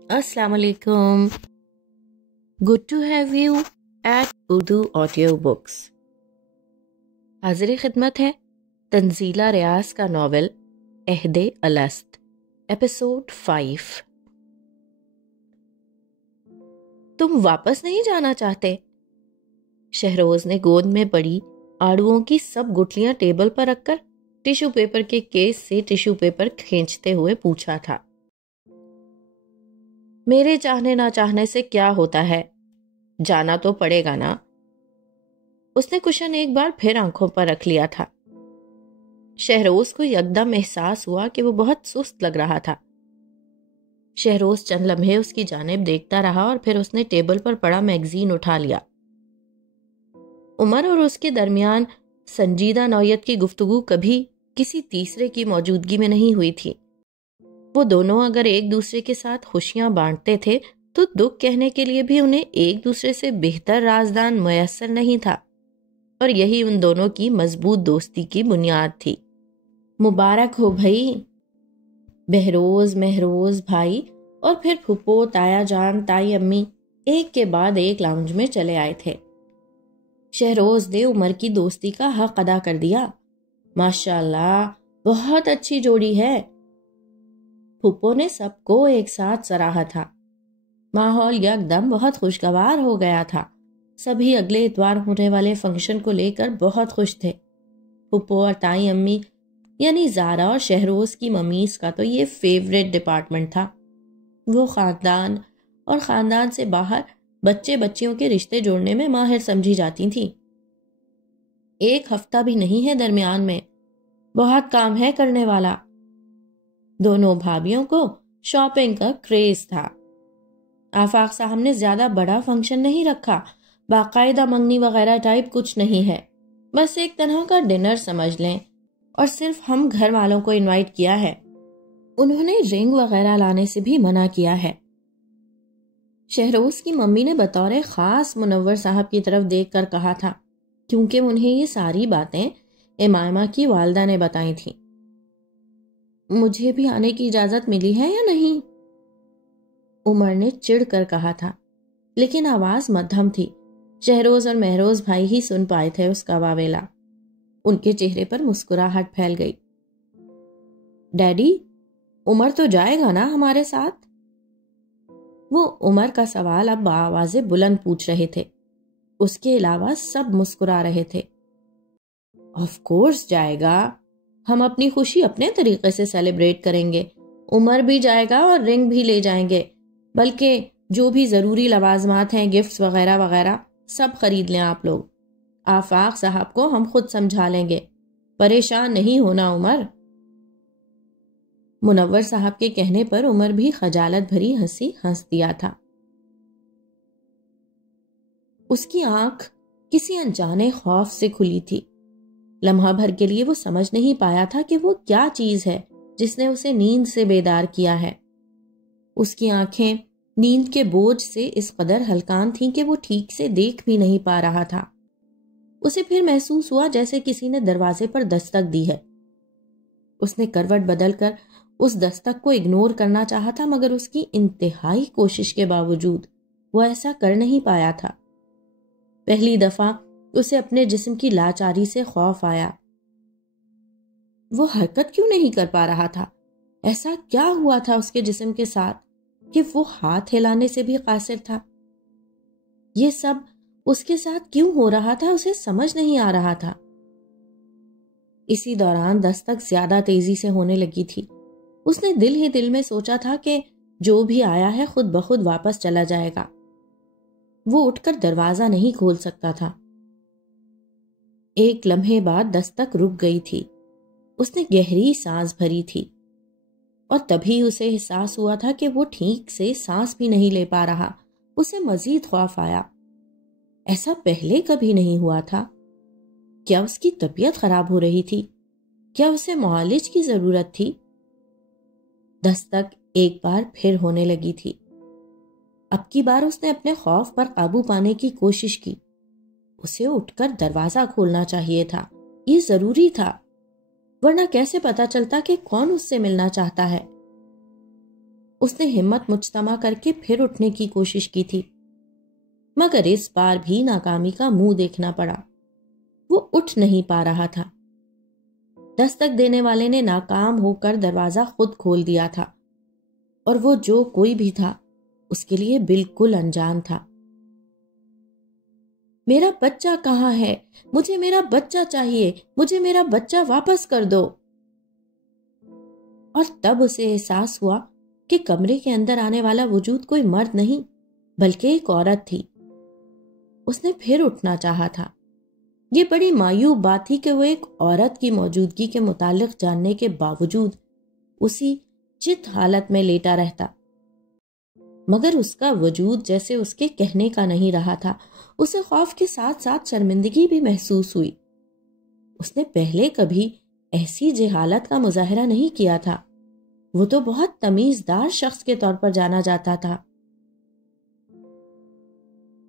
السلام علیکم. Good to have you at Urdu audio books. حاضر خدمت ہے تنزیلہ ریاض کا ناول عہد الست، ایپیسوڈ 5. تم واپس نہیں جانا چاہتے؟ شہروز نے گود میں پڑی آڑوؤں کی سب گٹلیاں ٹیبل پر رکھ کر ٹیشو پیپر کے کیس سے ٹیشو پیپر کھینچتے ہوئے پوچھا تھا. میرے چاہنے نہ چاہنے سے کیا ہوتا ہے، جانا تو پڑے گا نا. اس نے کشن ایک بار پھر آنکھوں پر رکھ لیا تھا. شہروز کو یکدم احساس ہوا کہ وہ بہت سست لگ رہا تھا. شہروز چند لمحے اس کی جانب دیکھتا رہا اور پھر اس نے ٹیبل پر پڑا میگزین اٹھا لیا. عمر اور اس کے درمیان سنجیدہ نوعیت کی گفتگو کبھی کسی تیسرے کی موجودگی میں نہیں ہوئی تھی. وہ دونوں اگر ایک دوسرے کے ساتھ خوشیاں بانٹتے تھے تو دکھ کہنے کے لیے بھی انہیں ایک دوسرے سے بہتر رازدان میسر نہیں تھا، اور یہی ان دونوں کی مضبوط دوستی کی بنیاد تھی. مبارک ہو بھائی. بہروز، مہروز بھائی اور پھر پھپھو، تایا جان، تائی امی ایک کے بعد ایک لاؤنج میں چلے آئے تھے. شہروز نے عمر کی دوستی کا حق ادا کر دیا. ماشاءاللہ، بہت اچھی جوڑی ہے. پھپھو نے سب کو ایک ساتھ سراہا تھا. ماحول یکدم بہت خوشگوار ہو گیا تھا. سبھی اگلے اتوار ہونے والے فنکشن کو لے کر بہت خوش تھے. پھپھو اور تائی امی یعنی زارا اور شہروز کی ممیز کا تو یہ فیوریٹ ڈپارٹمنٹ تھا. وہ خاندان اور خاندان سے باہر بچے بچیوں کے رشتے جوڑنے میں ماہر سمجھی جاتی تھیں. ایک ہفتہ بھی نہیں ہے درمیان میں، بہت کام ہے کرنے والا. دونوں بھابھیوں کو شاپنگ کا کریز تھا. آفاق صاحب نے زیادہ بڑا فنکشن نہیں رکھا، باقاعدہ منگنی وغیرہ ٹائپ کچھ نہیں ہے، بس ایک طرح کا ڈنر سمجھ لیں، اور صرف ہم گھر والوں کو انوائٹ کیا ہے. انہوں نے رنگ وغیرہ لانے سے بھی منع کیا ہے. شہروز کی ممی نے بطور خاص منور صاحب کی طرف دیکھ کر کہا تھا، کیونکہ انہیں یہ ساری باتیں امائمہ کی والدہ نے بتائی تھیں. مجھے بھی آنے کی اجازت ملی ہے یا نہیں؟ عمر نے چڑ کر کہا تھا، لیکن آواز مدھم تھی. شہروز اور مہروز بھائی ہی سن پائے تھے اس کا واویلا. ان کے چہرے پر مسکراہٹ پھیل گئی. ڈیڈی، عمر تو جائے گا نا ہمارے ساتھ؟ وہ عمر کا سوال اب بآواز بلند پوچھ رہے تھے. اس کے علاوہ سب مسکرا رہے تھے. آف کورس جائے گا. ہم اپنی خوشی اپنے طریقے سے سیلیبریٹ کریں گے. عمر بھی جائے گا اور رنگ بھی لے جائیں گے، بلکہ جو بھی ضروری لوازمات ہیں، گفٹس وغیرہ وغیرہ، سب خرید لیں آپ لوگ. آفاق صاحب کو ہم خود سمجھا لیں گے، پریشان نہیں ہونا عمر. منور صاحب کے کہنے پر عمر بھی خجالت بھری ہنسی ہنس دیا تھا. اس کی آنکھ کسی انجانے خوف سے کھلی تھی. لمحہ بھر کے لیے وہ سمجھ نہیں پایا تھا کہ وہ کیا چیز ہے جس نے اسے نیند سے بیدار کیا ہے. اس کی آنکھیں نیند کے بوجھ سے اس قدر ہلکان تھیں کہ وہ ٹھیک سے دیکھ بھی نہیں پا رہا تھا. اسے پھر محسوس ہوا جیسے کسی نے دروازے پر دستک دی ہے. اس نے کروٹ بدل کر اس دستک کو اگنور کرنا چاہا تھا، مگر اس کی انتہائی کوشش کے باوجود وہ ایسا کر نہیں پایا تھا. پہلی دفعہ اسے اپنے جسم کی لاچاری سے خوف آیا. وہ حرکت کیوں نہیں کر پا رہا تھا؟ ایسا کیا ہوا تھا اس کے جسم کے ساتھ کہ وہ ہاتھ ہلانے سے بھی قاصر تھا؟ یہ سب اس کے ساتھ کیوں ہو رہا تھا اسے سمجھ نہیں آ رہا تھا. اسی دوران دستک زیادہ تیزی سے ہونے لگی تھی. اس نے دل ہی دل میں سوچا تھا کہ جو بھی آیا ہے خود بخود واپس چلا جائے گا. وہ اٹھ کر دروازہ نہیں کھول سکتا تھا. ایک لمحے بعد دستک رک گئی تھی. اس نے گہری سانس بھری تھی اور تبھی اسے احساس ہوا تھا کہ وہ ٹھیک سے سانس بھی نہیں لے پا رہا. اسے مزید خوف آیا. ایسا پہلے کبھی نہیں ہوا تھا. کیا اس کی طبیعت خراب ہو رہی تھی؟ کیا اسے معالج کی ضرورت تھی؟ دستک ایک بار پھر ہونے لگی تھی. اب کی بار اس نے اپنے خوف پر قابو پانے کی کوشش کی. اسے اٹھ کر دروازہ کھولنا چاہیے تھا. یہ ضروری تھا، ورنہ کیسے پتا چلتا کہ کون اس سے ملنا چاہتا ہے. اس نے ہمت مجتمع کر کے پھر اٹھنے کی کوشش کی تھی، مگر اس بار بھی ناکامی کا منہ دیکھنا پڑا۔ وہ اٹھ نہیں پا رہا تھا۔ دستک دینے والے نے ناکام ہو کر دروازہ خود کھول دیا تھا، اور وہ جو کوئی بھی تھا اس کے لیے بالکل انجان تھا۔ میرا بچہ کہاں ہے؟ مجھے میرا بچہ چاہیے، مجھے میرا بچہ واپس کر دو۔ اور تب اسے احساس ہوا کہ کمرے کے اندر آنے والا وجود کوئی مرد نہیں بلکہ ایک عورت تھی۔ اس نے پھر اٹھنا چاہا تھا۔ یہ بڑی مایوب بات تھی کہ وہ ایک عورت کی موجودگی کے متعلق جاننے کے باوجود اسی چت حالت میں لیٹا رہتا، مگر اس کا وجود جیسے اس کے کہنے کا نہیں رہا تھا۔ اسے خوف کے ساتھ ساتھ شرمندگی بھی محسوس ہوئی۔ اس نے پہلے کبھی ایسی جہالت کا مظاہرہ نہیں کیا تھا۔ وہ تو بہت تمیزدار شخص کے طور پر جانا جاتا تھا۔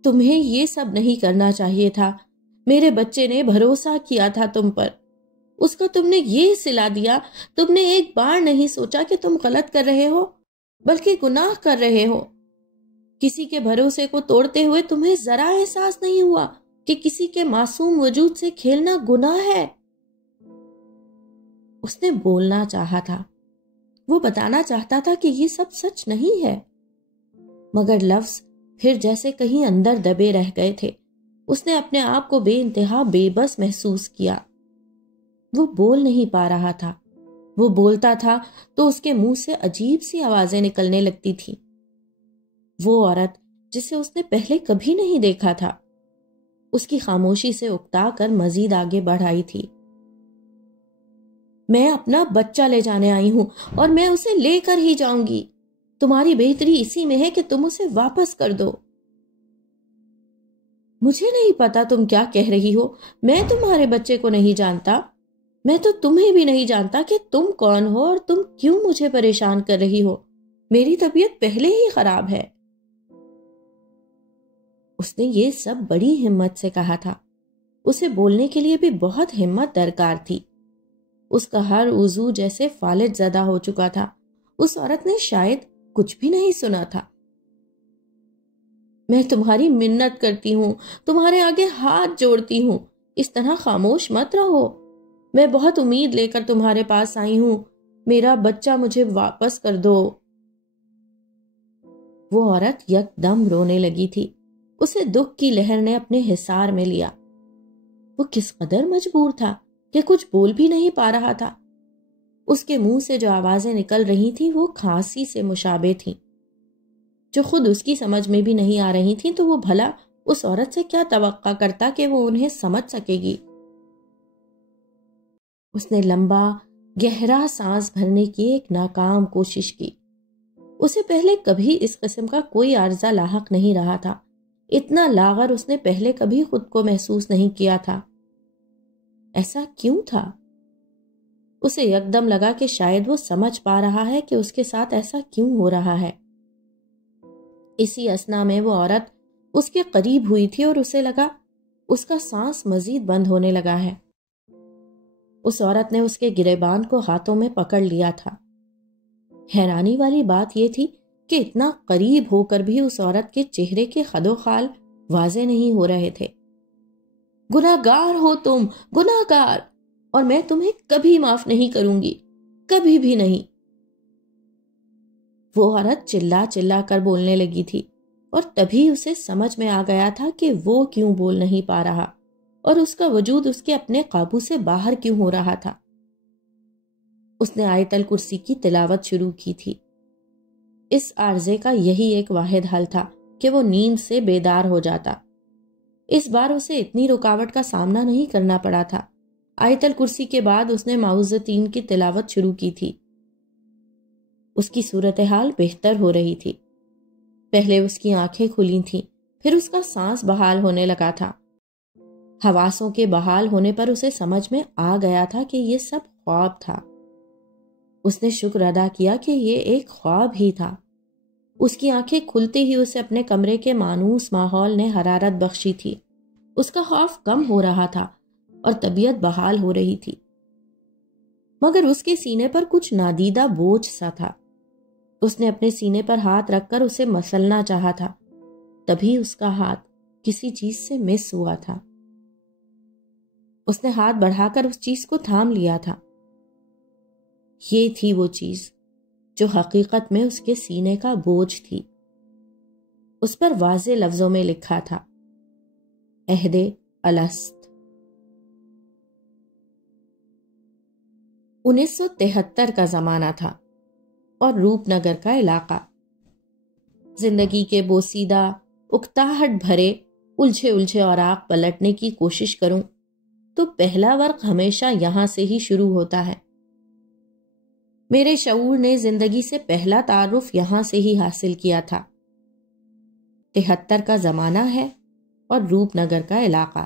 تمہیں یہ سب نہیں کرنا چاہیے تھا۔ میرے بچے نے بھروسہ کیا تھا تم پر، اس کا تم نے یہ صلہ دیا۔ تم نے ایک بار نہیں سوچا کہ تم غلط کر رہے ہو بلکہ گناہ کر رہے ہو۔ کسی کے بھروسے کو توڑتے ہوئے تمہیں ذرا احساس نہیں ہوا کہ کسی کے معصوم وجود سے کھیلنا گناہ ہے۔ اس نے بولنا چاہا تھا، وہ بتانا چاہتا تھا کہ یہ سب سچ نہیں ہے، مگر لفظ پھر جیسے کہیں اندر دبے رہ گئے تھے۔ اس نے اپنے آپ کو بے انتہا بے بس محسوس کیا۔ وہ بول نہیں پا رہا تھا۔ وہ بولتا تھا تو اس کے منہ سے عجیب سی آوازیں نکلنے لگتی تھی۔ وہ عورت جسے اس نے پہلے کبھی نہیں دیکھا تھا، اس کی خاموشی سے اکتا کر مزید آگے بڑھائی تھی۔ میں اپنا بچہ لے جانے آئی ہوں اور میں اسے لے کر ہی جاؤں گی۔ تمہاری بہتری اسی میں ہے کہ تم اسے واپس کر دو۔ مجھے نہیں پتا تم کیا کہہ رہی ہو۔ میں تمہارے بچے کو نہیں جانتا۔ میں تو تمہیں بھی نہیں جانتا کہ تم کون ہو اور تم کیوں مجھے پریشان کر رہی ہو۔ میری طبیعت پہلے ہی خراب ہے۔ اس نے یہ سب بڑی ہمت سے کہا تھا۔ اسے بولنے کے لیے بھی بہت ہمت درکار تھی۔ اس کا ہر عضو جیسے فالج زدہ ہو چکا تھا۔ اس عورت نے شاید کچھ بھی نہیں سنا تھا۔ میں تمہاری منت کرتی ہوں، تمہارے آگے ہاتھ جوڑتی ہوں، اس طرح خاموش مت رہو۔ میں بہت امید لے کر تمہارے پاس آئی ہوں۔ میرا بچہ مجھے واپس کر دو۔ وہ عورت یکدم رونے لگی تھی۔ اسے دکھ کی لہر نے اپنے حصار میں لیا۔ وہ کس قدر مجبور تھا کہ کچھ بول بھی نہیں پا رہا تھا۔ اس کے منہ سے جو آوازیں نکل رہی تھیں وہ کھانسی سے مشابہ تھیں، جو خود اس کی سمجھ میں بھی نہیں آ رہی تھیں، تو وہ بھلا اس عورت سے کیا توقع کرتا کہ وہ انہیں سمجھ سکے گی۔ اس نے لمبا گہرا سانس بھرنے کی ایک ناکام کوشش کی۔ اسے پہلے کبھی اس قسم کا کوئی عارضہ لاحق نہیں رہا تھا۔ اتنا لاغر اس نے پہلے کبھی خود کو محسوس نہیں کیا تھا۔ ایسا کیوں تھا؟ اسے یکدم لگا کہ شاید وہ سمجھ پا رہا ہے کہ اس کے ساتھ ایسا کیوں ہو رہا ہے۔ اسی اثنا میں وہ عورت اس کے قریب ہوئی تھی اور اسے لگا اس کا سانس مزید بند ہونے لگا ہے۔ اس عورت نے اس کے گریبان کو ہاتھوں میں پکڑ لیا تھا۔ حیرانی والی بات یہ تھی کہ اتنا قریب ہو کر بھی اس عورت کے چہرے کے خد و خال واضح نہیں ہو رہے تھے۔ گناہگار ہو تم، گناہگار، اور میں تمہیں کبھی معاف نہیں کروں گی، کبھی بھی نہیں۔ وہ عورت چلا چلا کر بولنے لگی تھی، اور تبھی اسے سمجھ میں آ گیا تھا کہ وہ کیوں بول نہیں پا رہا، اور اس کا وجود اس کے اپنے قابو سے باہر کیوں ہو رہا تھا۔ اس نے آیت الکرسی کی تلاوت شروع کی تھی۔ اس عارضے کا یہی ایک واحد حل تھا کہ وہ نیند سے بیدار ہو جاتا۔ اس بار اسے اتنی رکاوٹ کا سامنا نہیں کرنا پڑا تھا۔ آیت الکرسی کے بعد اس نے معوذتین کی تلاوت شروع کی تھی۔ اس کی صورتحال بہتر ہو رہی تھی۔ پہلے اس کی آنکھیں کھلی تھیں، پھر اس کا سانس بحال ہونے لگا تھا۔ حواسوں کے بحال ہونے پر اسے سمجھ میں آ گیا تھا کہ یہ سب خواب تھا۔ اس نے شکر ادا کیا کہ یہ ایک خواب ہی تھا۔ اس کی آنکھیں کھلتے ہی اسے اپنے کمرے کے مانوس ماحول نے حرارت بخشی تھی۔ اس کا خوف کم ہو رہا تھا اور طبیعت بحال ہو رہی تھی، مگر اس کے سینے پر کچھ نادیدہ بوجھ سا تھا۔ اس نے اپنے سینے پر ہاتھ رکھ کر اسے مسلنا چاہا تھا، تبھی اس کا ہاتھ کسی چیز سے مس ہوا تھا۔ اس نے ہاتھ بڑھا کر اس چیز کو تھام لیا تھا۔ یہ تھی وہ چیز جو حقیقت میں اس کے سینے کا بوجھ تھی۔ اس پر واضح لفظوں میں لکھا تھا، عہد الست۔ 1973 کا زمانہ تھا اور روپ نگر کا علاقہ۔ زندگی کے بوسیدہ، اکتاہٹ بھرے، الجھے اوراق پلٹنے کی کوشش کروں تو پہلا ورق ہمیشہ یہاں سے ہی شروع ہوتا ہے۔ میرے شعور نے زندگی سے پہلا تعارف یہاں سے ہی حاصل کیا تھا۔ 73 کا زمانہ ہے اور روپ نگر کا علاقہ۔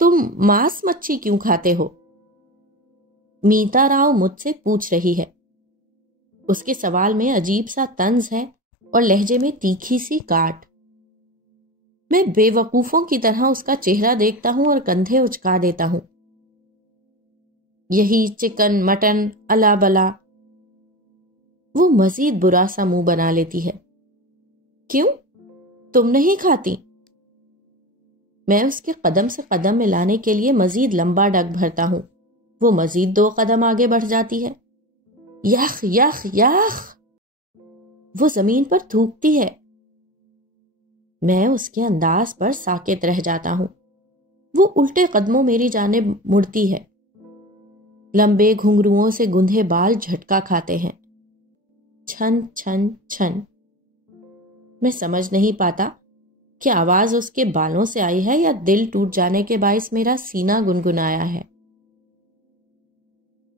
تم ماس مچھی کیوں کھاتے ہو؟ میتا راؤ مجھ سے پوچھ رہی ہے۔ اس کے سوال میں عجیب سا طنز ہے اور لہجے میں تیکھی سی کاٹ۔ میں بے وقوفوں کی طرح اس کا چہرہ دیکھتا ہوں اور کندھے اچکا دیتا ہوں۔ یہی چکن مٹن الا بلا۔ وہ مزید برا سا منہ بنا لیتی ہے۔ کیوں؟ تم نہیں کھاتی؟ میں اس کے قدم سے قدم ملانے کے لیے مزید لمبا ڈگ بھرتا ہوں۔ وہ مزید 2 قدم آگے بڑھ جاتی ہے۔ یخ یخ یخ! وہ زمین پر تھوکتی ہے۔ میں اس کے انداز پر ساکت رہ جاتا ہوں۔ وہ الٹے قدموں میری جانب مڑتی ہے۔ لمبے گھنگروؤں سے گندھے بال جھٹکا کھاتے ہیں۔ چھن چھن چھن۔ میں سمجھ نہیں پاتا کہ آواز اس کے بالوں سے آئی ہے یا دل ٹوٹ جانے کے باعث میرا سینہ گنگنایا ہے۔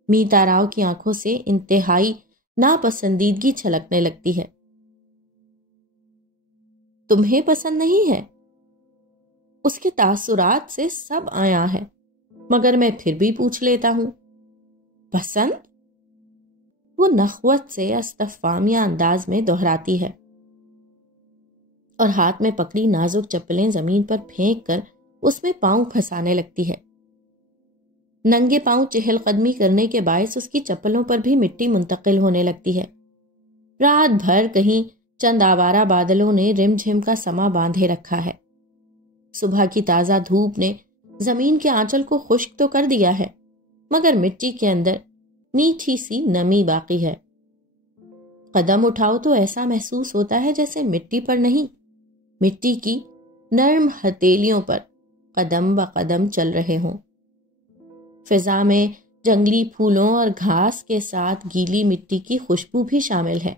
میتا راؤ کی آنکھوں سے انتہائی ناپسندیدگی چھلکنے لگتی ہے۔ تمہیں پسند نہیں ہے؟ اس کے تاثرات سے سب آیا ہے، مگر میں پھر بھی پوچھ لیتا ہوں، پسند؟ وہ نخوت سے استفہامیہ انداز میں دہراتی ہے اور ہاتھ میں پکڑی نازک چپلیں زمین پر پھینک کر اس میں پاؤں پھنسانے لگتی ہے۔ ننگے پاؤں چہل قدمی کرنے کے باعث اس کی چپلوں پر بھی مٹی منتقل ہونے لگتی ہے۔ رات بھر کہیں چند آوارہ بادلوں نے رم جھم کا سما باندھے رکھا ہے۔ صبح کی تازہ دھوپ نے زمین کے آنچل کو خشک تو کر دیا ہے، مگر مٹی کے اندر میٹھی سی نمی باقی ہے۔ قدم اٹھاؤ تو ایسا محسوس ہوتا ہے جیسے مٹی پر نہیں، مٹی کی نرم ہتھیلیوں پر قدم بقدم چل رہے ہوں۔ فضا میں جنگلی پھولوں اور گھاس کے ساتھ گیلی مٹی کی خوشبو بھی شامل ہے۔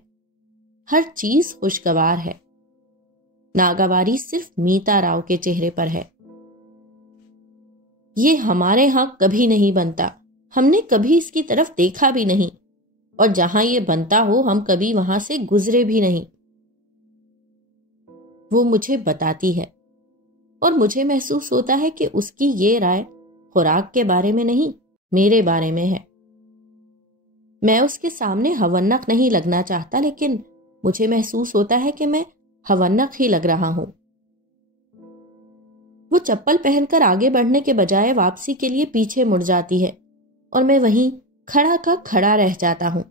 ہر چیز خوشگوار ہے۔ ناگواری صرف میتا راؤ کے چہرے پر ہے۔ یہ ہمارے ہاں کبھی نہیں بنتا، ہم نے کبھی اس کی طرف دیکھا بھی نہیں، اور جہاں یہ بنتا ہو ہم کبھی وہاں سے گزرے بھی نہیں۔ وہ مجھے بتاتی ہے اور مجھے محسوس ہوتا ہے کہ اس کی یہ رائے خوراک کے بارے میں نہیں، میرے بارے میں ہے۔ میں اس کے سامنے ہونق نہیں لگنا چاہتا، لیکن مجھے محسوس ہوتا ہے کہ میں ہونق ہی لگ رہا ہوں۔ وہ چپل پہن کر آگے بڑھنے کے بجائے واپسی کے لیے پیچھے مڑ جاتی ہے اور میں وہیں کھڑا کا کھڑا رہ جاتا ہوں۔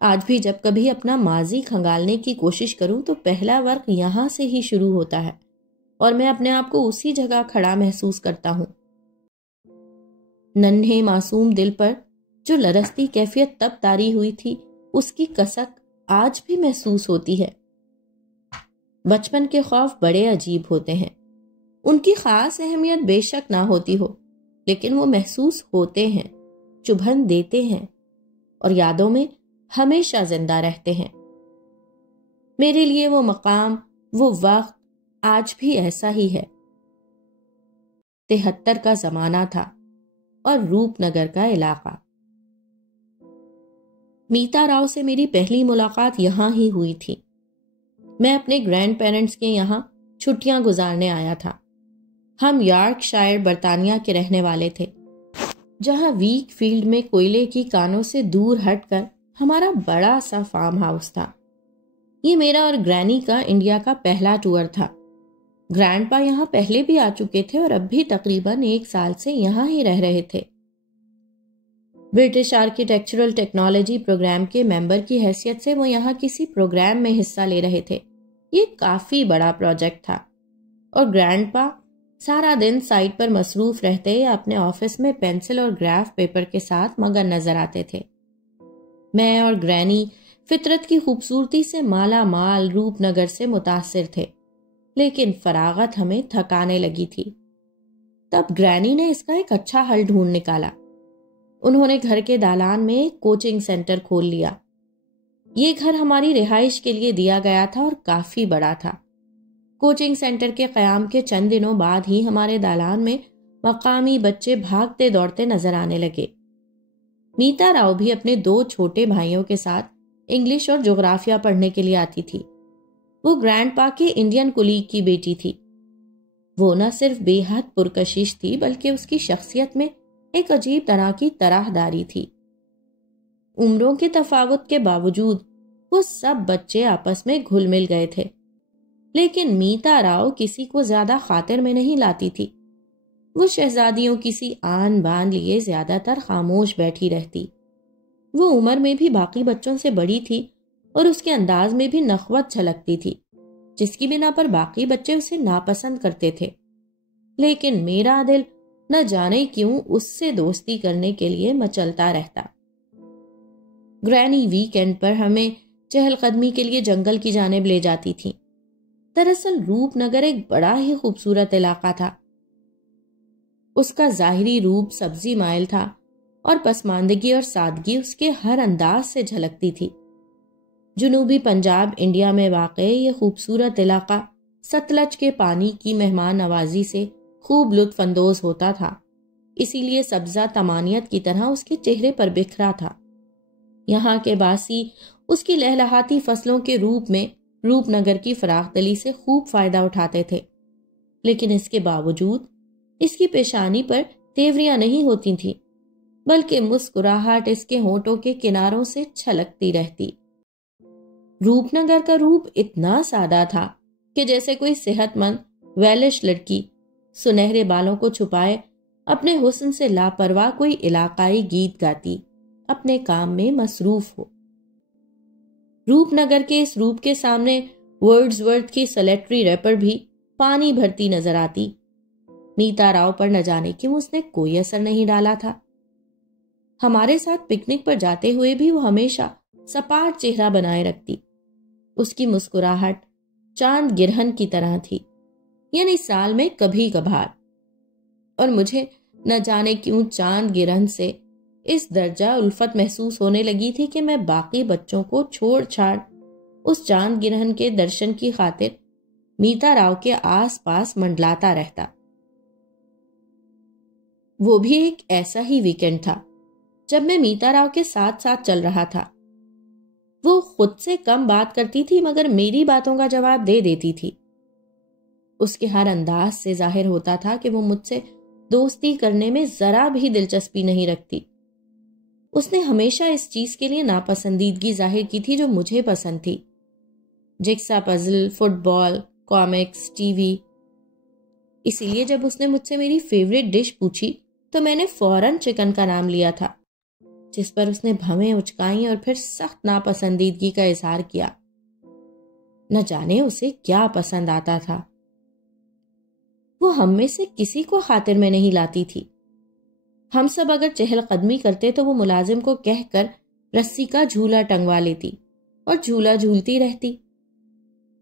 آج بھی جب کبھی اپنا ماضی کھنگالنے کی کوشش کروں تو پہلا ورق یہاں سے ہی شروع ہوتا ہے اور میں اپنے آپ کو اسی جگہ کھڑا محسوس کرتا ہوں۔ ننھے معصوم دل پر جو لرزتی کیفیت تب طاری ہوئی تھی، اس کی کسک آج بھی محسوس ہوتی ہے۔ بچپن کے خوف بڑے عجیب ہوتے ہیں۔ ان کی خاص اہمیت بے شک نہ ہوتی ہو، لیکن وہ محسوس ہوتے ہیں، چبھن دیتے ہیں اور یادوں میں ہمیشہ زندہ رہتے ہیں۔ میرے لیے وہ مقام، وہ وقت آج بھی ایسا ہی ہے۔ 73 کا زمانہ تھا اور روپ نگر کا علاقہ۔ میتا راؤ سے میری پہلی ملاقات یہاں ہی ہوئی تھی۔ میں اپنے گرینڈ پیرنٹس کے یہاں چھٹیاں گزارنے آیا تھا۔ ہم یارک شائر برطانیہ کے رہنے والے تھے، جہاں ویک فیلڈ میں کوئلے کی کانوں سے دور ہٹ کر ہمارا بڑا سا فارم ہاؤس تھا۔ یہ میرا اور گرینی کا انڈیا کا پہلا ٹور تھا۔ گرینڈ پا یہاں پہلے بھی آ چکے تھے اور اب بھی تقریباً 1 سال سے یہاں ہی رہ رہے تھے۔ برٹش آرکیٹیکچرل ٹیکنالوجی پروگرام کے ممبر کی حیثیت سے وہ یہاں کسی پروگرام میں حصہ لے رہے تھے۔ یہ کافی بڑا پروجیکٹ تھا اور گرینڈ پا سارا دن سائٹ پر مصروف رہتے یا اپنے آفس میں پینسل اور گراف پیپر کے ساتھ مگن نظر آتے تھے۔ میں اور گرینی فطرت کی خوبصورتی سے مالا مال روپ نگر سے متاثر تھے، لیکن فراغت ہمیں تھکانے لگی تھی۔ تب گرینی نے اس کا ایک اچھا حل ڈھونڈ نکالا۔ انہوں نے گھر کے دالان میں ایک کوچنگ سینٹر کھول لیا۔ یہ گھر ہماری رہائش کے لیے دیا گیا تھا اور کافی بڑا تھا۔ کوچنگ سینٹر کے قیام کے چند دنوں بعد ہی ہمارے دالان میں مقامی بچے بھاگتے دوڑتے نظر آنے لگے۔ میتا راؤ بھی اپنے 2 چھوٹے بھائیوں کے ساتھ انگلش اور جغرافیہ پڑھنے کے لیے آتی تھی۔ وہ گرینڈ پا کے انڈین کولیگ کی بیٹی تھی۔ وہ نہ صرف بے حد پرکشش تھی بلکہ اس کی شخصیت میں ایک عجیب طرح کی طرح داری تھی۔ عمروں کے تفاوت کے باوجود وہ سب بچے آپس میں گھل مل گئے تھے، لیکن میتا راؤ کسی کو زیادہ خاطر میں نہیں لاتی تھی۔ وہ شہزادیوں کسی آن بان لیے زیادہ تر خاموش بیٹھی رہتی۔ وہ عمر میں بھی باقی بچوں سے بڑی تھی اور اس کے انداز میں بھی نخوت جھلکتی تھی، جس کی بنا پر باقی بچے اسے ناپسند کرتے تھے۔ لیکن میرا دل نہ جانے کیوں اس سے دوستی کرنے کے لیے مچلتا رہتا۔ گرینی ویکینڈ پر ہمیں چہل قدمی کے لیے جنگل کی جانب لے جاتی تھی۔ دراصل روپ نگر ایک بڑا ہی خوبصورت علاقہ تھا۔ اس کا ظاہری روپ سبزی مائل تھا اور پسماندگی اور سادگی اس کے ہر انداز سے جھلکتی تھی۔ جنوبی پنجاب انڈیا میں واقع یہ خوبصورت علاقہ ستلج کے پانی کی مہمان نوازی سے خوب لطف اندوز ہوتا تھا، اسی لیے سبزہ تمانیت کی طرح اس کے چہرے پر بکھرا تھا۔ یہاں کے باسی اس کی لہلہاتی فصلوں کے روپ میں روپ نگر کی فراخ دلی سے خوب فائدہ اٹھاتے تھے، لیکن اس کے باوجود اس کی پیشانی پر تیوریاں نہیں ہوتی تھیں، بلکہ مسکراہٹ اس کے ہونٹوں کے کناروں سے چھلکتی رہتی۔ روپ نگر کا روپ اتنا سادہ تھا کہ جیسے کوئی صحت مند ویلش لڑکی سنہرے بالوں کو چھپائے اپنے حسن سے لاپرواہ کوئی علاقائی گیت گاتی اپنے کام میں مصروف ہو۔ روپ نگر کے اس روپ کے سامنے ورڈزورتھ کی سلیٹری ریپر بھی پانی بھرتی نظر آتی۔ میتا راؤ پر نہ جانے کیوں اس نے کوئی اثر نہیں ڈالا تھا۔ ہمارے ساتھ پکنک پر جاتے ہوئے بھی وہ ہمیشہ سپاٹ چہرہ بنائے رکھتی۔ اس کی مسکراہٹ چاند گرہن کی طرح تھی، یعنی سال میں کبھی کبھار، اور مجھے نہ جانے کیوں چاند گرہن سے اس درجہ الفت محسوس ہونے لگی تھی کہ میں باقی بچوں کو چھوڑ چھاڑ اس چاند گرہن کے درشن کی خاطر میتا راؤ کے آس پاس منڈلاتا رہتا۔ وہ بھی ایک ایسا ہی ویکینڈ تھا جب میں میتا راؤ کے ساتھ ساتھ چل رہا تھا۔ وہ خود سے کم بات کرتی تھی مگر میری باتوں کا جواب دے دیتی تھی۔ اس کے ہر انداز سے ظاہر ہوتا تھا کہ وہ مجھ سے دوستی کرنے میں ذرا بھی دلچسپی نہیں رکھتی۔ اس نے ہمیشہ اس چیز کے لیے ناپسندیدگی ظاہر کی تھی جو مجھے پسند تھی: جگسا پزل، فٹ بال، کامکس، ٹی وی۔ اسی لیے جب اس نے مجھ سے میری فیوریٹ ڈش پوچھی تو میں نے فوراً چکن کا نام لیا تھا، جس پر اس نے بھویں اچکائیں اور پھر سخت ناپسندیدگی کا اظہار کیا۔ نہ جانے اسے کیا پسند آتا تھا۔ وہ ہم میں سے کسی کو خاطر میں نہیں لاتی تھی۔ ہم سب اگر چہل قدمی کرتے تو وہ ملازم کو کہہ کر رسی کا جھولا ٹنگوا لیتی اور جھولا جھولتی رہتی۔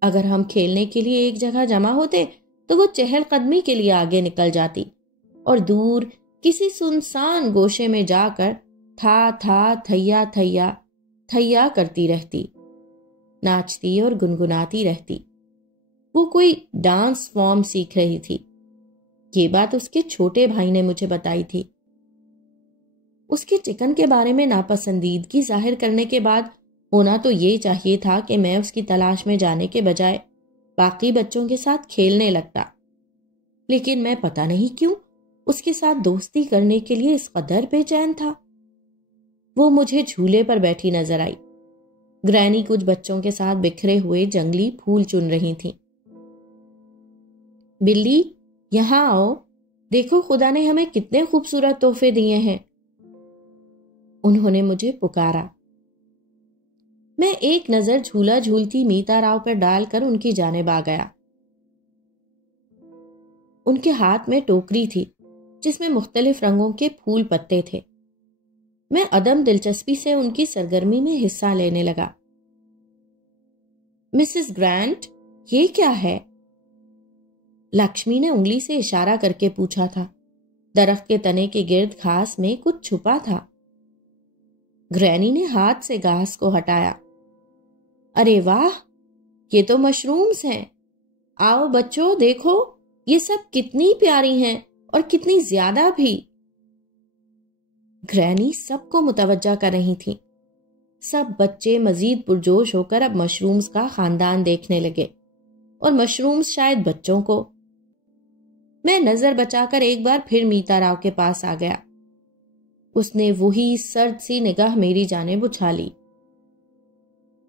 اگر ہم کھیلنے کے لیے ایک جگہ جمع ہوتے تو وہ چہل قدمی کے لیے آگے نکل جاتی اور دور کسی سنسان گوشے میں جا کر تھا تھا تھیا تھیا تھیا کرتی رہتی، ناچتی اور گنگناتی رہتی۔ وہ کوئی ڈانس فارم سیکھ رہی تھی۔ یہ بات اس کے چھوٹے بھائی نے مجھے بتائی تھی۔ اس کے چکن کے بارے میں ناپسندیدگی ظاہر کرنے کے بعد ہونا تو یہ چاہیے تھا کہ میں اس کی تلاش میں جانے کے بجائے باقی بچوں کے ساتھ کھیلنے لگتا، لیکن میں پتہ نہیں کیوں اس کے ساتھ دوستی کرنے کے لیے اس قدر بے چین تھا۔ وہ مجھے جھولے پر بیٹھی نظر آئی۔ گرینی کچھ بچوں کے ساتھ بکھرے ہوئے جنگلی پھول چن رہی تھیں۔ بلی، یہاں آؤ، دیکھو خدا نے ہمیں کتنے خوبصورت تحفے دیے ہیں۔ انہوں نے مجھے پکارا۔ میں ایک نظر جھولا جھولتی میتا راؤ پر ڈال کر ان کی جانب آ گیا۔ ان کے ہاتھ میں ٹوکری تھی جس میں مختلف رنگوں کے پھول پتے تھے۔ میں عدم دلچسپی سے ان کی سرگرمی میں حصہ لینے لگا۔ مسز گرانٹ، یہ کیا ہے؟ لکشمی نے انگلی سے اشارہ کر کے پوچھا تھا۔ درخت کے تنے کے گرد گھاس میں کچھ چھپا تھا۔ گرینی نے ہاتھ سے گھاس کو ہٹایا۔ ارے واہ، یہ تو مشرومز ہیں۔ آؤ بچوں، دیکھو یہ سب کتنی پیاری ہیں اور کتنی زیادہ بھی۔ گرینی سب کو متوجہ کر رہی تھی۔ سب بچے مزید پرجوش ہو کر اب مشرومز کا خاندان دیکھنے لگے، اور مشرومز شاید بچوں کو۔ میں نظر بچا کر ایک بار پھر میتا راؤ کے پاس آ گیا۔ اس نے وہی سرد سی نگاہ میری جانب اچھالی۔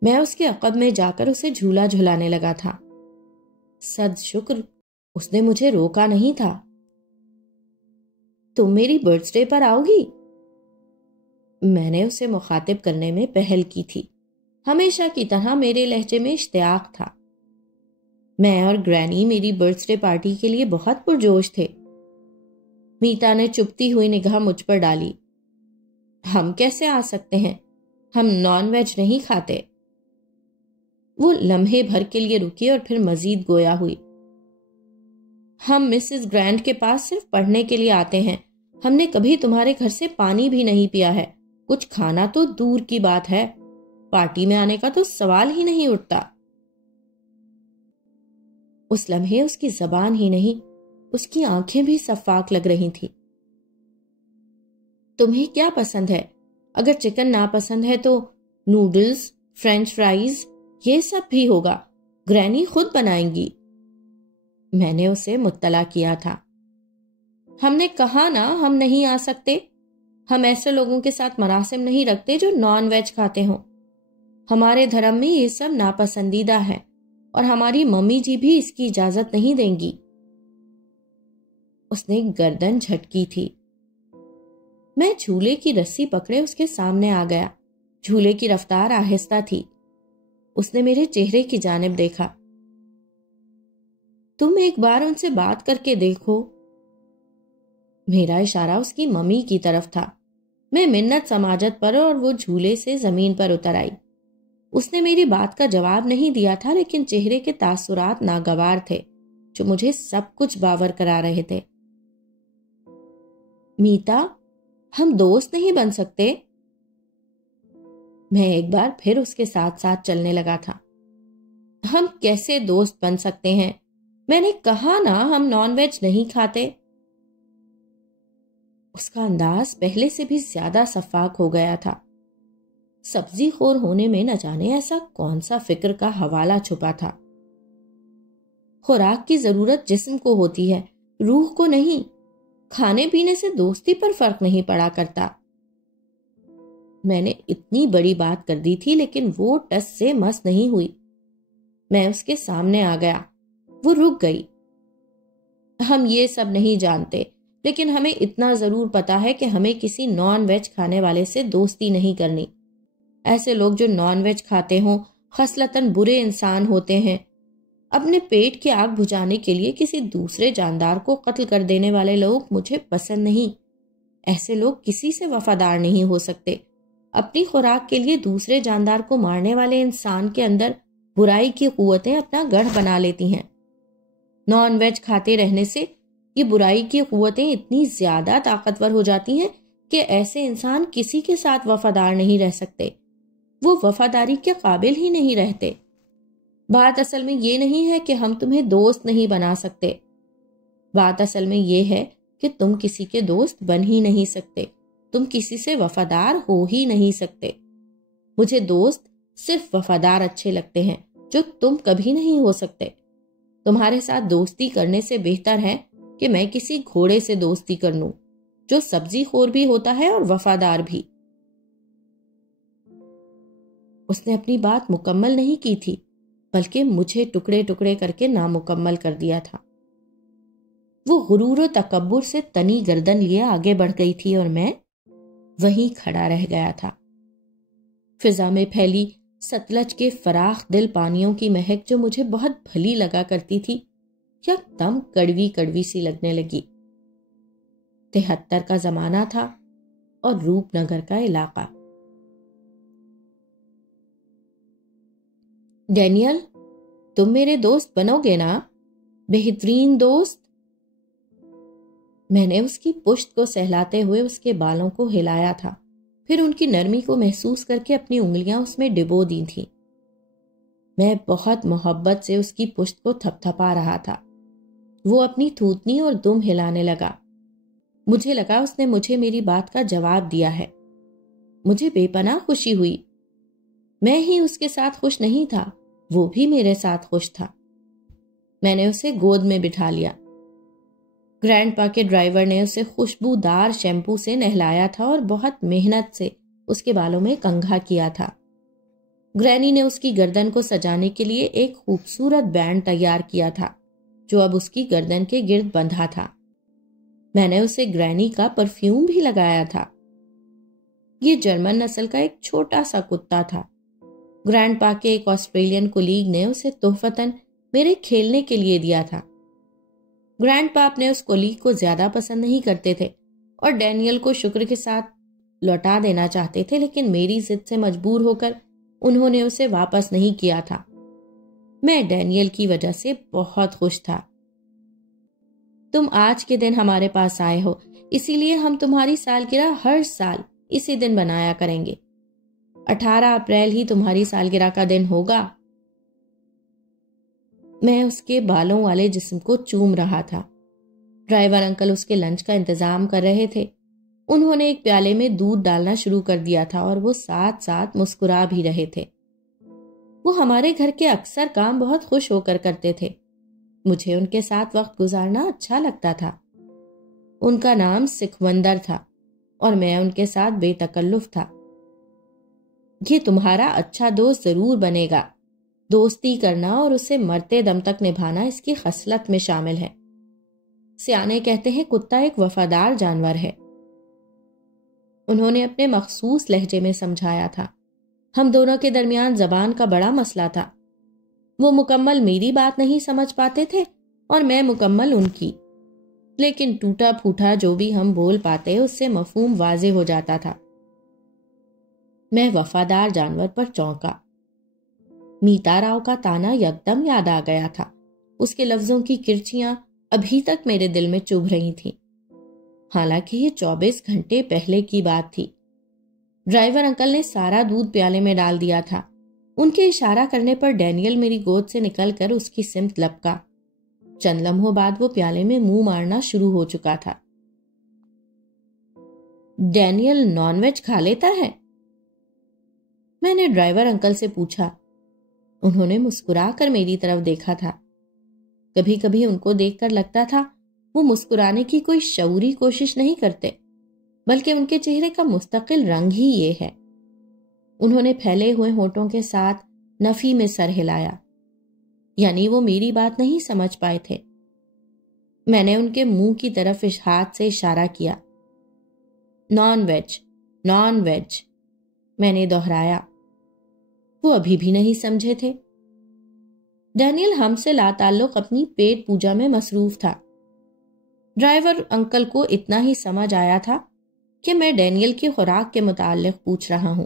میں اس کے عقب میں جا کر اسے جھولا جھلانے لگا تھا۔ صد شکر اس نے مجھے روکا نہیں تھا۔ تم میری برتھ ڈے پر آؤ گی؟ میں نے اسے مخاطب کرنے میں پہل کی تھی۔ ہمیشہ کی طرح میرے لہجے میں اشتیاق تھا۔ میں اور گرینی میری برتھ ڈے پارٹی کے لیے بہت پرجوش تھے۔ میتا نے چپتی ہوئی نگاہ مجھ پر ڈالی۔ ہم کیسے آ سکتے ہیں؟ ہم نان ویج نہیں کھاتے۔ وہ لمحے بھر کے لیے رکی اور پھر مزید گویا ہوئی۔ ہم مسز گرانٹ کے پاس صرف پڑھنے کے لیے آتے ہیں۔ ہم نے کبھی تمہارے گھر سے پانی بھی نہیں پیا ہے۔ کچھ کھانا تو دور کی بات ہے، پارٹی میں آنے کا تو سوال ہی نہیں اٹھتا۔ اس لمحے اس کی زبان ہی نہیں، اس کی آنکھیں بھی صفاق لگ رہی تھی۔ تمہیں کیا پسند ہے؟ اگر چکن ناپسند ہے تو نوڈلز، فرینچ فرائیز، یہ سب بھی ہوگا، گرینی خود بنائیں گی۔ میں نے اسے مطلع کیا تھا۔ ہم نے کہا نا ہم نہیں آ سکتے۔ ہم ایسے لوگوں کے ساتھ مراسم نہیں رکھتے جو نان ویج کھاتے ہوں۔ ہمارے دھرم میں یہ سب ناپسندیدہ ہے، اور ہماری ممی جی بھی اس کی اجازت نہیں دیں گی۔ اس نے گردن جھٹکی تھی۔ میں جھولے کی رسی پکڑے اس کے سامنے آ گیا۔ جھولے کی رفتار آہستہ تھی۔ اس نے میرے چہرے کی جانب دیکھا۔ تم ایک بار ان سے بات کر کے دیکھو۔ میرا اشارہ اس کی ممی کی طرف تھا۔ میں منت سماجت پر اور وہ جھولے سے زمین پر اتر آئی۔ اس نے میری بات کا جواب نہیں دیا تھا، لیکن چہرے کے تاثرات ناگوار تھے جو مجھے سب کچھ باور کرا رہے تھے۔ میتا، ہم دوست نہیں بن سکتے؟ میں ایک بار پھر اس کے ساتھ ساتھ چلنے لگا تھا۔ ہم کیسے دوست بن سکتے ہیں؟ میں نے کہا نا ہم نان ویج نہیں کھاتے۔ اس کا انداز پہلے سے بھی زیادہ شفاف ہو گیا تھا۔ سبزی خور ہونے میں نہ جانے ایسا کون سا فکر کا حوالہ چھپا تھا۔ خوراک کی ضرورت جسم کو ہوتی ہے، روح کو نہیں۔ کھانے پینے سے دوستی پر فرق نہیں پڑا کرتا۔ میں نے اتنی بڑی بات کر دی تھی، لیکن وہ ٹس سے مس نہیں ہوئی۔ میں اس کے سامنے آ گیا۔ وہ رک گئی۔ ہم یہ سب نہیں جانتے، لیکن ہمیں اتنا ضرور پتا ہے کہ ہمیں کسی نان ویج کھانے والے سے دوستی نہیں کرنی۔ ایسے لوگ جو نان ویج کھاتے ہوں خصلتاً برے انسان ہوتے ہیں۔ اپنے پیٹ کی آگ بجھانے کے لیے کسی دوسرے جاندار کو قتل کر دینے والے لوگ مجھے پسند نہیں۔ ایسے لوگ کسی سے وفادار نہیں ہو سکتے۔ اپنی خوراک کے لیے دوسرے جاندار کو مارنے والے انسان کے اندر برائی کی قوتیں اپنا گڑھ بنا لیتی ہیں۔ نان ویج کھاتے رہنے سے یہ برائی کی قوتیں اتنی زیادہ طاقتور ہو جاتی ہیں کہ ایسے انسان کسی کے ساتھ وفادار نہیں رہ سکتے۔ وہ وفاداری کے قابل ہی نہیں رہتے۔ بات اصل میں یہ نہیں ہے کہ ہم تمہیں دوست نہیں بنا سکتے۔ بات اصل میں یہ ہے کہ تم کسی کے دوست بن ہی نہیں سکتے۔ تم کسی سے وفادار ہو ہی نہیں سکتے۔ مجھے دوست صرف وفادار اچھے لگتے ہیں جو تم کبھی نہیں ہو سکتے۔ تمہارے ساتھ دوستی کرنے سے بہتر ہے کہ میں کسی گھوڑے سے دوستی کر لوں جو سبزی خور بھی ہوتا ہے اور وفادار بھی۔ اس نے اپنی بات مکمل نہیں کی تھی، بلکہ مجھے ٹکڑے ٹکڑے کر کے نامکمل کر دیا تھا۔ وہ غرور و تکبر سے تنی گردن لیے آگے بڑھ گئی تھی اور میں وہیں کھڑا رہ گیا تھا۔ فضا میں پھیلی ستلج کے فراخ دل پانیوں کی مہک جو مجھے بہت بھلی لگا کرتی تھی، یک دم کڑوی کڑوی سی لگنے لگی۔ 73 کا زمانہ تھا اور روپ نگر کا علاقہ۔ ڈینیل، تم میرے دوست بنو گے نا؟ بہترین دوست۔ میں نے اس کی پشت کو سہلاتے ہوئے اس کے بالوں کو ہلایا تھا، پھر ان کی نرمی کو محسوس کر کے اپنی انگلیاں اس میں ڈبو دی تھیں۔ میں بہت محبت سے اس کی پشت کو تھپ تھپا رہا تھا۔ وہ اپنی تھوتنی اور دم ہلانے لگا۔ مجھے لگا اس نے مجھے میری بات کا جواب دیا ہے۔ مجھے بے پناہ خوشی ہوئی۔ میں ہی اس کے ساتھ خوش نہیں تھا، وہ بھی میرے ساتھ خوش تھا۔ میں نے اسے گود میں بٹھا لیا۔ گرینڈ پا کے ڈرائیور نے اسے خوشبودار شیمپو سے نہلایا تھا اور بہت محنت سے اس کے بالوں میں کنگھا کیا تھا۔ گرینی نے اس کی گردن کو سجانے کے لیے ایک خوبصورت بینڈ تیار کیا تھا جو اب اس کی گردن کے گرد بندھا تھا۔ میں نے اسے گرینی کا پرفیوم بھی لگایا تھا۔ یہ جرمن نسل کا ایک چھوٹا سا کتا تھا۔ گرینڈ پا کے ایک آسٹریلین کولیگ نے اسے تحفتاً میرے کھیلنے کے لیے دیا تھا۔ گرینڈ پا اپنے اس کولیگ کو زیادہ پسند نہیں کرتے تھے اور ڈینیل کو شکر کے ساتھ لوٹا دینا چاہتے تھے، لیکن میری ضد سے مجبور ہو کر انہوں نے اسے واپس نہیں کیا تھا۔ میں ڈینیل کی وجہ سے بہت خوش تھا۔ تم آج کے دن ہمارے پاس آئے ہو، اسی لیے ہم تمہاری سالگرہ ہر سال اسی دن بنایا کریں گے۔ 18 اپریل ہی تمہاری سالگرہ کا دن ہوگا۔ میں اس کے بالوں والے جسم کو چوم رہا تھا۔ ڈرائیور انکل اس کے لنچ کا انتظام کر رہے تھے۔ انہوں نے ایک پیالے میں دودھ ڈالنا شروع کر دیا تھا اور وہ ساتھ ساتھ مسکرا بھی رہے تھے۔ وہ ہمارے گھر کے اکثر کام بہت خوش ہو کر کرتے تھے۔ مجھے ان کے ساتھ وقت گزارنا اچھا لگتا تھا۔ ان کا نام سکھوندر تھا اور میں ان کے ساتھ بے تکلف تھا۔ یہ تمہارا اچھا دوست ضرور بنے گا۔ دوستی کرنا اور اسے مرتے دم تک نبھانا اس کی خصلت میں شامل ہے۔ سیانے کہتے ہیں کتا ایک وفادار جانور ہے۔ انہوں نے اپنے مخصوص لہجے میں سمجھایا تھا۔ ہم دونوں کے درمیان زبان کا بڑا مسئلہ تھا۔ وہ مکمل میری بات نہیں سمجھ پاتے تھے اور میں مکمل ان کی، لیکن ٹوٹا پھوٹا جو بھی ہم بول پاتے اس سے مفہوم واضح ہو جاتا تھا۔ میں وفادار جانور پر چونکا۔ میتا راؤ کا تانا یکدم یاد آ گیا تھا۔ اس کے لفظوں کی کرچیاں ابھی تک میرے دل میں چبھ رہی تھیں، حالانکہ یہ 24 گھنٹے پہلے کی بات تھی۔ ڈرائیور انکل نے سارا دودھ پیالے میں ڈال دیا تھا۔ ان کے اشارہ کرنے پر ڈینیل میری گود سے نکل کر اس کی سمت لپکا۔ چند لمحوں بعد وہ پیالے میں منہ مارنا شروع ہو چکا تھا۔ ڈینیل نان ویج کھا لیتا ہے؟ میں نے ڈرائیور انکل سے پوچھا۔ انہوں نے مسکرا کر میری طرف دیکھا تھا۔ کبھی کبھی ان کو دیکھ کر لگتا تھا وہ مسکرانے کی کوئی شعوری کوشش نہیں کرتے، بلکہ ان کے چہرے کا مستقل رنگ ہی یہ ہے۔ انہوں نے پھیلے ہوئے ہونٹوں کے ساتھ نفی میں سر ہلایا، یعنی وہ میری بات نہیں سمجھ پائے تھے۔ میں نے ان کے منہ کی طرف ہاتھ سے اشارہ کیا۔ نان ویج، نان ویج، میں نے دہرایا۔ وہ ابھی بھی نہیں سمجھے تھے۔ ڈینیل ہم سے لا تعلق اپنی پیٹ پوجا میں مصروف تھا۔ ڈرائیور انکل کو اتنا ہی سمجھ آیا تھا کہ میں ڈینیل کی خوراک کے متعلق پوچھ رہا ہوں۔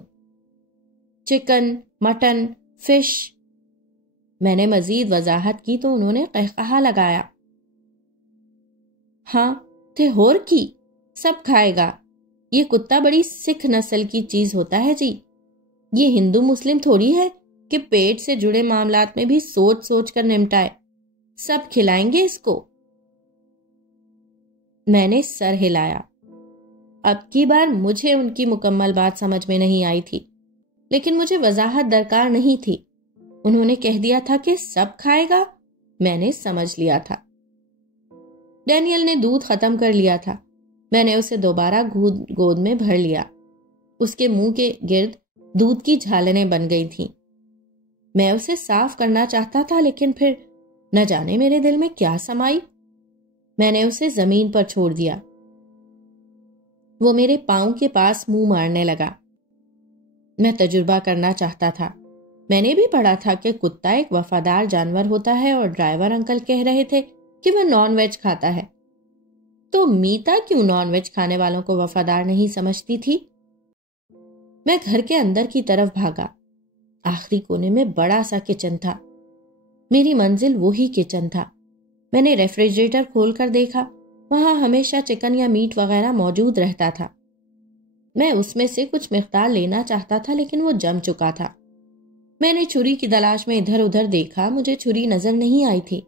Chicken, mutton, fish. میں نے مزید وضاحت کی تو انہوں نے قہقہا لگایا۔ ہاں تھے ہور کی، سب کھائے گا۔ یہ کتا بڑی سکھ نسل کی چیز ہوتا ہے جی۔ یہ ہندو مسلم تھوڑی ہے کہ پیٹ سے جڑے معاملات میں بھی سوچ سوچ کر نمٹائے۔ سب کھلائیں گے اس کو۔ میں نے سر ہلایا۔ اب کی بار مجھے ان کی مکمل بات سمجھ میں نہیں آئی تھی، لیکن مجھے وضاحت درکار نہیں تھی۔ انہوں نے کہہ دیا تھا کہ سب کھائے گا، میں نے سمجھ لیا تھا۔ ڈینیل نے دودھ ختم کر لیا تھا۔ میں نے اسے دوبارہ گود میں بھر لیا۔ اس کے منہ کے گرد دودھ کی جھالنیں بن گئی تھیں۔ میں اسے صاف کرنا چاہتا تھا، لیکن پھر نہ جانے میرے دل میں کیا سمائی۔ میں نے اسے زمین پر چھوڑ دیا۔ وہ میرے پاؤں کے پاس منہ مارنے لگا۔ میں تجربہ کرنا چاہتا تھا۔ میں نے بھی پڑھا تھا کہ کتا ایک وفادار جانور ہوتا ہے، اور ڈرائیور انکل کہہ رہے تھے کہ وہ نان ویج کھاتا ہے۔ تو میتا کیوں نان ویج کھانے والوں کو وفادار نہیں سمجھتی تھی؟ میں گھر کے اندر کی طرف بھاگا۔ آخری کونے میں بڑا سا کچن تھا۔ میری منزل وہی کچن تھا۔ میں نے ریفریجریٹر کھول کر دیکھا، وہاں ہمیشہ چکن یا میٹ وغیرہ موجود رہتا تھا۔ میں اس میں سے کچھ مقدار لینا چاہتا تھا، لیکن وہ جم چکا تھا۔ میں نے چھری کی تلاش میں ادھر ادھر دیکھا، مجھے چھری نظر نہیں آئی تھی،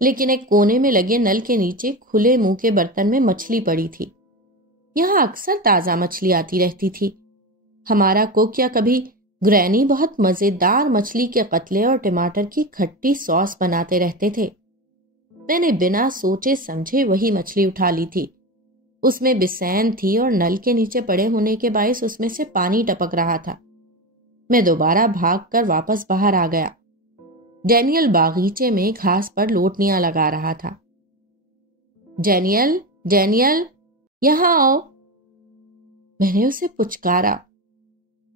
لیکن ایک کونے میں لگے نل کے نیچے کھلے منہ کے برتن میں مچھلی پڑی تھی۔ یہاں اکثر تازہ مچھلی آتی رہتی تھی۔ ہمارا کوک یا کبھی گرینی بہت مزیدار مچھلی کے قتلے اور ٹماٹر کی کھٹی سوس بناتے رہتے تھے۔ میں نے بنا سوچے سمجھے وہی مچھلی اٹھا لی تھی۔ اس میں بسین تھی اور نل کے نیچے پڑے ہونے کے باعث اس میں سے پانی ٹپک رہا تھا۔ میں دوبارہ بھاگ کر واپس باہر آ گیا۔ ڈینیل باغیچے میں گھاس پر لوٹنیاں لگا رہا تھا۔ ڈینیل، ڈینیل، یہاں آؤ، میں نے اسے پچکارا۔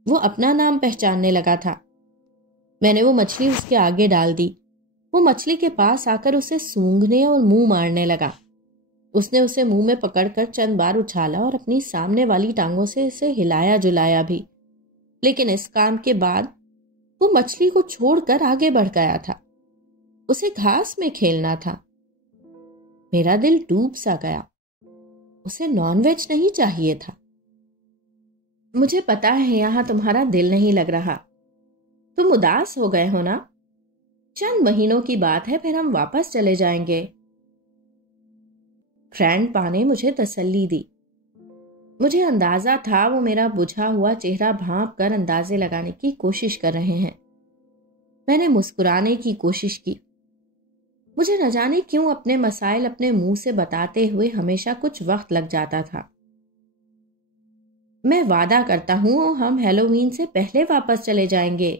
وہ اپنا نام پہچاننے لگا تھا۔ میں نے وہ مچھلی اس کے آگے ڈال دی۔ وہ مچھلی کے پاس آ کر اسے سونگھنے اور منہ مارنے لگا۔ اس نے اسے منہ میں پکڑ کر چند بار اچھالا اور اپنی سامنے والی ٹانگوں سے اسے ہلایا جلایا بھی، لیکن اس کام کے بعد وہ مچھلی کو چھوڑ کر آگے بڑھ گیا تھا۔ اسے گھاس میں کھیلنا تھا۔ میرا دل ڈوب سا گیا۔ اسے نان ویج نہیں چاہیے تھا۔ مجھے پتا ہے یہاں تمہارا دل نہیں لگ رہا، تم اداس ہو گئے ہو نا؟ چند مہینوں کی بات ہے، پھر ہم واپس چلے جائیں گے۔ گرینڈ پا نے مجھے تسلی دی۔ مجھے اندازہ تھا وہ میرا بجھا ہوا چہرہ بھانپ کر اندازے لگانے کی کوشش کر رہے ہیں۔ میں نے مسکرانے کی کوشش کی۔ مجھے نہ جانے کیوں اپنے مسائل اپنے منہ سے بتاتے ہوئے ہمیشہ کچھ وقت لگ جاتا تھا۔ میں وعدہ کرتا ہوں ہم ہیلووین سے پہلے واپس چلے جائیں گے۔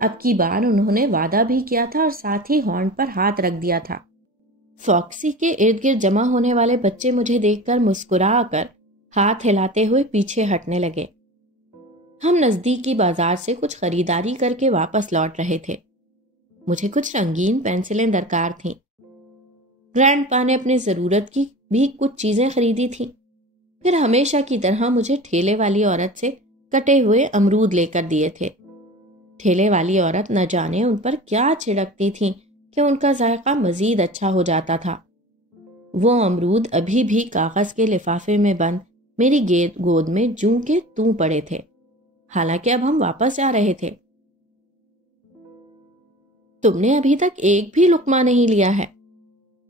اب کی بار انہوں نے وعدہ بھی کیا تھا اور ساتھ ہی ہارن پر ہاتھ رکھ دیا تھا۔ فاکسی کے ارد گرد جمع ہونے والے بچے مجھے دیکھ کر مسکرا کر ہاتھ ہلاتے ہوئے پیچھے ہٹنے لگے۔ ہم نزدیکی بازار سے کچھ خریداری کر کے واپس لوٹ رہے تھے۔ مجھے کچھ رنگین پینسلیں درکار تھیں۔ گرینڈ پا نے اپنی ضرورت کی بھی کچھ چیزیں خریدی تھیں۔ پھر ہمیشہ کی طرح مجھے ٹھیلے والی عورت سے کٹے ہوئے امرود لے کر دیے تھے۔ ٹھیلے والی عورت نہ جانے ان پر کیا چھڑکتی تھیں کہ ان کا ذائقہ مزید اچھا ہو جاتا تھا۔ وہ امرود ابھی بھی کاغذ کے لفافے میں بند میری گود میں جوں کے توں پڑے تھے، حالانکہ اب ہم واپس جا رہے تھے۔ تم نے ابھی تک ایک بھی لقمہ نہیں لیا ہے۔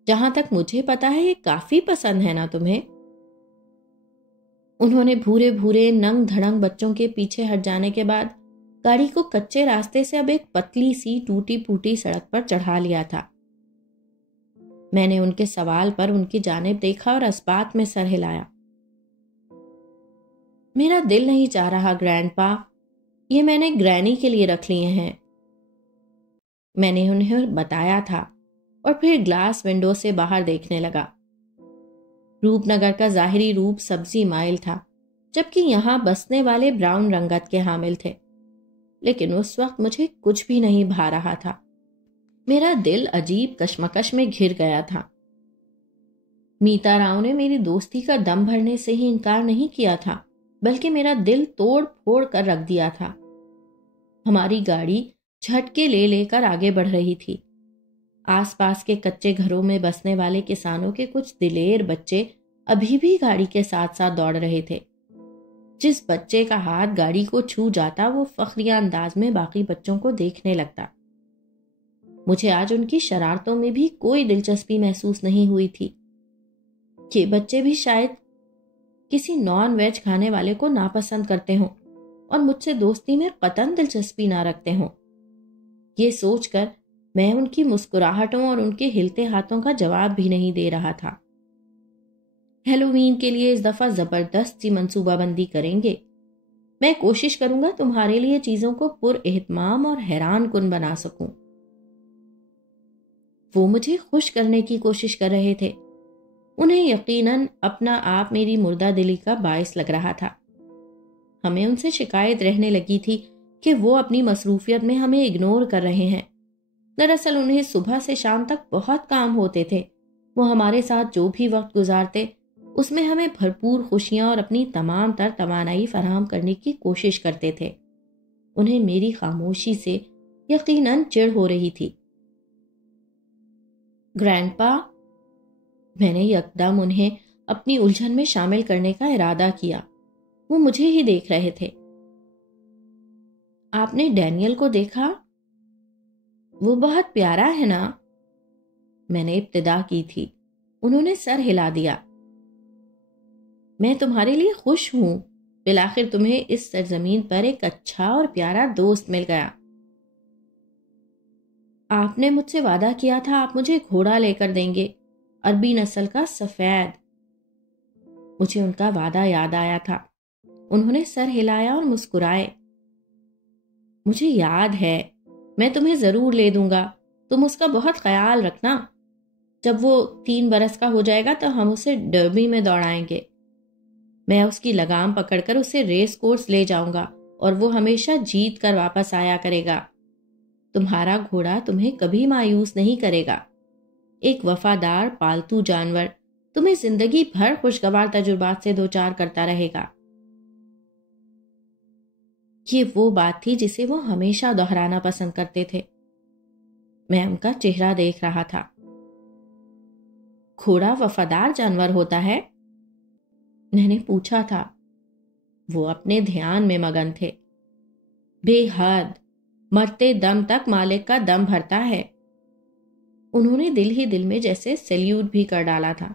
جہاں تک مجھے پتا ہے یہ کافی پسند ہے نا تمہیں؟ انہوں نے بھورے بھورے ننگ دھڑنگ بچوں کے پیچھے ہٹ جانے کے بعد گاڑی کو کچے راستے سے اب ایک پتلی سی ٹوٹی پوٹی سڑک پر چڑھا لیا تھا۔ میں نے ان کے سوال پر ان کی جانب دیکھا اور اثبات میں سر ہلایا۔ میرا دل نہیں چاہ رہا گرینڈ پا، یہ میں نے گرینی کے لیے رکھ لیے ہیں، میں نے انہیں بتایا تھا، اور پھر گلاس ونڈو سے باہر دیکھنے لگا۔ روپ نگر کا ظاہری روپ سبزی مائل تھا، جبکہ یہاں بسنے والے براؤن رنگت کے حامل تھے، لیکن اس وقت مجھے کچھ بھی نہیں بھا رہا تھا۔ میرا دل عجیب کشمکش میں گھر گیا تھا۔ میتا راؤ نے میری دوستی کا دم بھرنے سے ہی انکار نہیں کیا تھا، بلکہ میرا دل توڑ پھوڑ کر رکھ دیا تھا۔ ہماری گاڑی جھٹکے لے لے کر آگے بڑھ رہی تھی۔ آس پاس کے کچے گھروں میں بسنے والے کسانوں کے کچھ دلیر بچے ابھی بھی گاڑی کے ساتھ ساتھ دوڑ رہے تھے۔ جس بچے کا ہاتھ گاڑی کو چھو جاتا وہ فخریہ انداز میں باقی بچوں کو دیکھنے لگتا۔ مجھے آج ان کی شرارتوں میں بھی کوئی دلچسپی محسوس نہیں ہوئی تھی۔ یہ بچے بھی شاید کسی نان ویج کھانے والے کو ناپسند کرتے ہوں اور مجھ سے دوستی میں قطعاً دلچسپی نہ رکھتے ہوں۔ یہ سوچ کر میں ان کی مسکراہٹوں اور ان کے ہلتے ہاتھوں کا جواب بھی نہیں دے رہا تھا۔ ہیلووین کے لیے اس دفعہ زبردست سی منصوبہ بندی کریں گے۔ میں کوشش کروں گا تمہارے لیے چیزوں کو پر اہتمام اور حیران کن بنا سکوں۔ وہ مجھے خوش کرنے کی کوشش کر رہے تھے۔ انہیں یقیناً اپنا آپ میری مردہ دلی کا باعث لگ رہا تھا۔ ہمیں ان سے شکایت رہنے لگی تھی کہ وہ اپنی مصروفیت میں ہمیں اگنور کر رہے ہیں۔ دراصل انہیں صبح سے شام تک بہت کام ہوتے تھے۔ وہ ہمارے ساتھ جو بھی وقت گزارتے اس میں ہمیں بھرپور خوشیاں اور اپنی تمام تر توانائی فراہم کرنے کی کوشش کرتے تھے۔ انہیں میری خاموشی سے یقیناً چڑ ہو رہی تھی۔ گرینڈ پا، میں نے یکدم انہیں اپنی الجھن میں شامل کرنے کا ارادہ کیا۔ وہ مجھے ہی دیکھ رہے تھے۔ آپ نے ڈینیل کو دیکھا؟ وہ بہت پیارا ہے نا؟ میں نے ابتدا کی تھی۔ انہوں نے سر ہلا دیا۔ میں تمہارے لیے خوش ہوں، بالآخر تمہیں اس سرزمین پر ایک اچھا اور پیارا دوست مل گیا۔ آپ نے مجھ سے وعدہ کیا تھا آپ مجھے گھوڑا لے کر دیں گے، عربی نسل کا سفید۔ مجھے ان کا وعدہ یاد آیا تھا۔ انہوں نے سر ہلایا اور مسکرائے۔ مجھے یاد ہے، میں تمہیں ضرور لے دوں گا، تم اس کا بہت خیال رکھنا۔ جب وہ 3 برس کا ہو جائے گا تو ہم اسے ڈربی میں دوڑائیں گے۔ میں اس کی لگام پکڑ کر اسے ریس کورس لے جاؤں گا اور وہ ہمیشہ جیت کر واپس آیا کرے گا۔ تمہارا گھوڑا تمہیں کبھی مایوس نہیں کرے گا۔ ایک وفادار پالتو جانور تمہیں زندگی بھر خوشگوار تجربات سے دوچار کرتا رہے گا۔ یہ وہ بات تھی جسے وہ ہمیشہ دہرانا پسند کرتے تھے۔ میں ان کا چہرہ دیکھ رہا تھا۔ گھوڑا وفادار جانور ہوتا ہے؟ میں نے پوچھا تھا۔ وہ اپنے دھیان میں مگن تھے۔ بے حد، مرتے دم تک مالک کا دم بھرتا ہے۔ انہوں نے دل ہی دل میں جیسے سیلیوٹ بھی کر ڈالا تھا۔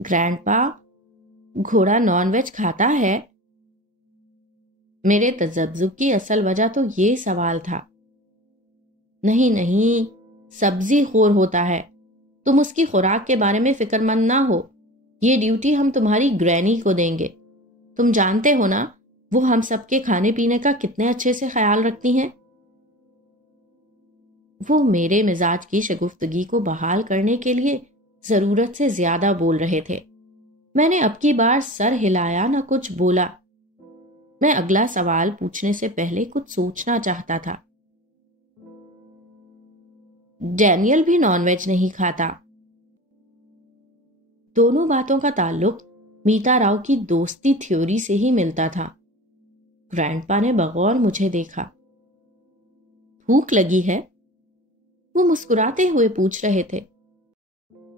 گرینڈ پا، گھوڑا نان ویج کھاتا ہے؟ میرے تذبذب کی اصل وجہ تو یہ سوال تھا۔ نہیں، سبزی خور ہوتا ہے۔ تم اس کی خوراک کے بارے میں فکر مند نہ ہو، یہ ڈیوٹی ہم تمہاری گرینی کو دیں گے۔ تم جانتے ہو نا وہ ہم سب کے کھانے پینے کا کتنے اچھے سے خیال رکھتی ہیں۔ وہ میرے مزاج کی شگفتگی کو بحال کرنے کے لیے ضرورت سے زیادہ بول رہے تھے۔ میں نے اب کی بار سر ہلایا، نہ کچھ بولا۔ میں اگلا سوال پوچھنے سے پہلے کچھ سوچنا چاہتا تھا۔ ڈینیل بھی نان ویج نہیں کھاتا؟ دونوں باتوں کا تعلق میتا راؤ کی دوستی تھیوری سے ہی ملتا تھا۔ گرینڈ پا نے بغور مجھے دیکھا۔ بھوک لگی ہے؟ وہ مسکراتے ہوئے پوچھ رہے تھے۔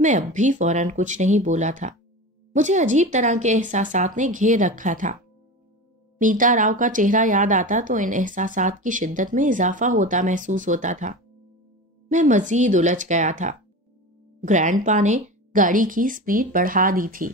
میں اب بھی فوراً کچھ نہیں بولا تھا۔ مجھے عجیب طرح کے احساسات نے گھیر رکھا تھا۔ میتا راؤ کا چہرہ یاد آتا تو ان احساسات کی شدت میں اضافہ ہوتا محسوس ہوتا تھا۔ میں مزید الجھ گیا تھا۔ گرینڈ پا نے گاڑی کی سپیڈ بڑھا دی تھی۔